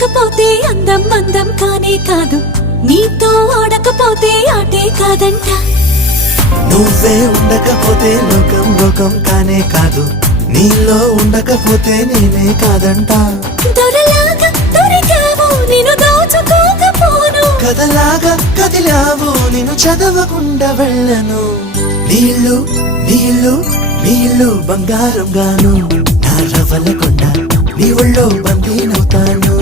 ఉండకపోతే అందం అందం కానే కాదు, నీతో ఆడకపోతే ఆటే కాదంట. నువ్వే ఉండకపోతే లోకం లోకం కానే కాదు, నీలో ఉండకపోతే నేనే కాదంట. దొరలాగా దొరికావు నిన్ను దోచుకోకపోను, కథలాగా కదిలావు నిన్ను చదవకుండా వెళ్ళను. నీళ్ళు నీళ్ళు నీళ్ళు బంగారం గాను, నా రవ్వల కొండ నీ ఒళ్ళో బందీనవుతాను.